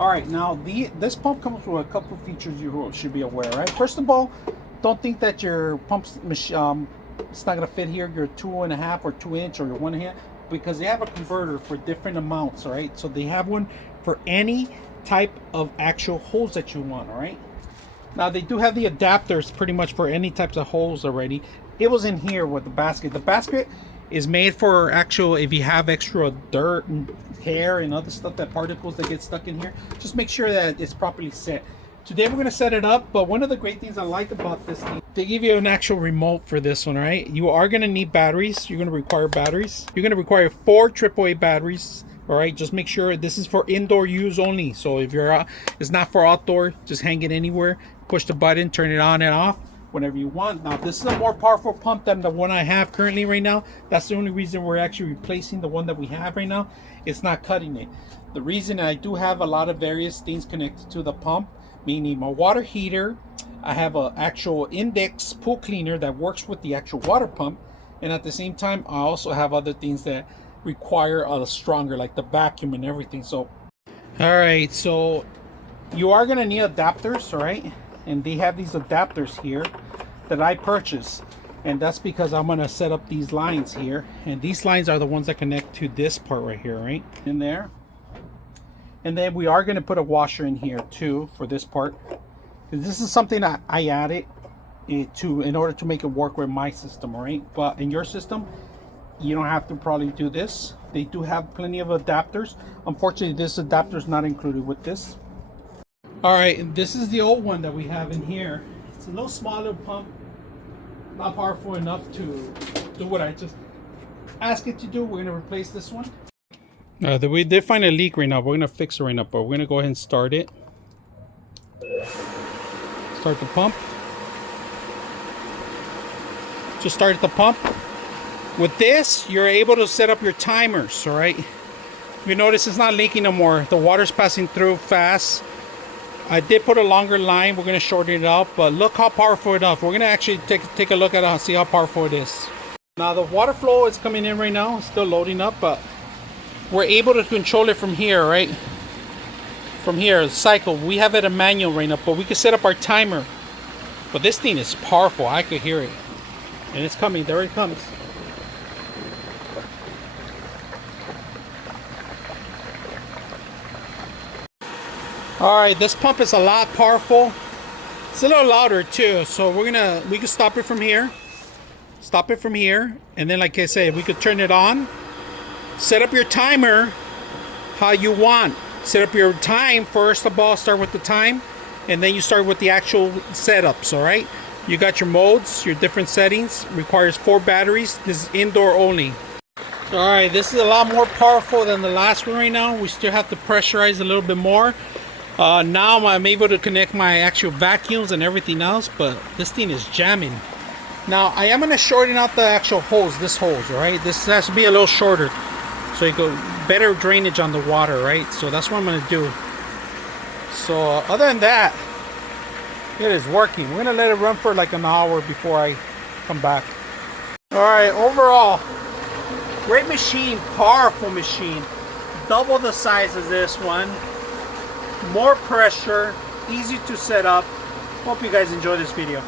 All right, now this pump comes with a couple features you should be aware, right? First of all, don't think that your pump's it's not gonna fit here, your 2.5 or 2 inch or your 1 hand, because they have a converter for different amounts, all right? So they have one for any type of actual hose that you want, all right? Now they do have the adapters pretty much for any types of holes already. It was in here with the basket. The basket is made for actual, if you have extra dirt and hair and other stuff, that particles that get stuck in here, just make sure that it's properly set. Today we're going to set it up, but one of the great things I like about this thing, they give you an actual remote for this one, right? You are going to need batteries. You're going to require batteries. You're going to require 4 AAA batteries. All right, just make sure this is for indoor use only. So if you're out, it's not for outdoor, just hang it anywhere, push the button, turn it on and off whenever you want. Now this is a more powerful pump than the one I have currently right now. That's the only reason we're actually replacing the one that we have right now. It's not cutting it. The reason I do have a lot of various things connected to the pump, meaning my water heater, I have an actual index pool cleaner that works with the actual water pump, and at the same time I also have other things that require a stronger, like the vacuum and everything. So all right, so you are going to need adapters, all right? And they have these adapters here that I purchased, and that's because I'm going to set up these lines here, and these lines are the ones that connect to this part right here, right in there. And then we are going to put a washer in here too for this part, because this is something that I added in order to make it work with my system, all right? But in your system, you don't have to probably do this. They do have plenty of adapters. Unfortunately, this adapter is not included with this. All right, this is the old one that we have in here. It's a little smaller pump, not powerful enough to do what I just asked it to do. We're gonna replace this one. We did find a leak right now. We're gonna fix it right now, but we're gonna go ahead and start it. Start the pump. Just start the pump. With this, you're able to set up your timers, all right? You notice it's not leaking no more. The water's passing through fast. I did put a longer line. We're going to shorten it out, but look how powerful it is. We're going to actually take a look at it and see how powerful it is. Now the water flow is coming in right now. It's still loading up, but we're able to control it from here, right? From here, the cycle. We have it a manual right now, but we can set up our timer. But this thing is powerful. I could hear it. And it's coming. There it comes. All right, this pump is a lot powerful. It's a little louder too, so we can stop it from here. Stop it from here, and then like I said, we could turn it on. Set up your timer how you want. Set up your time first of all. Start with the time, and then you start with the actual setups. All right. You got your modes, your different settings. Requires 4 batteries. This is indoor only. All right, this is a lot more powerful than the last one right now. We still have to pressurize a little bit more. Now I'm able to connect my actual vacuums and everything else, but this thing is jamming. Now I am going to shorten out the actual hose, this hose, right? This has to be a little shorter so you go better drainage on the water, right? So that's what I'm going to do. So other than that, it is working. We're going to let it run for like an hour before I come back. All right, overall, great machine, powerful machine. Double the size of this one. More pressure, easy to set up. Hope you guys enjoy this video.